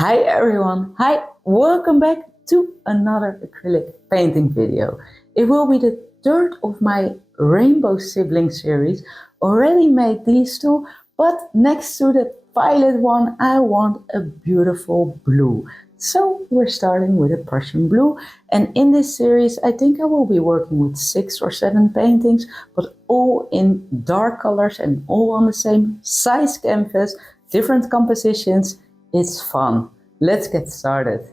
Hi everyone, hi, welcome back to another acrylic painting video. It will be the third of my rainbow sibling series. Already made these two, but next to the violet one I want a beautiful blue. So we're starting with a Prussian blue, and in this series I think I will be working with 6 or 7 paintings, but all in dark colors and all on the same size canvas, different compositions. It's fun. Let's get started.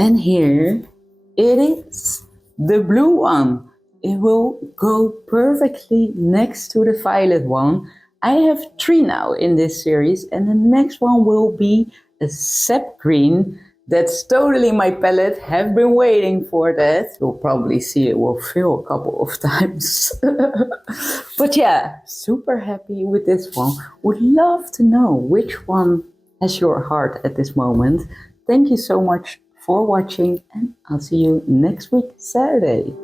And here it is, the blue one. it will go perfectly next to the violet one. I have 3 now in this series, and the next one will be a sap green. That's totally my palette. Have been waiting for that. You'll probably see it will fill a couple of times. But yeah, super happy with this one. Would love to know which one has your heart at this moment. Thank you so much for watching, and I'll see you next week, Saturday.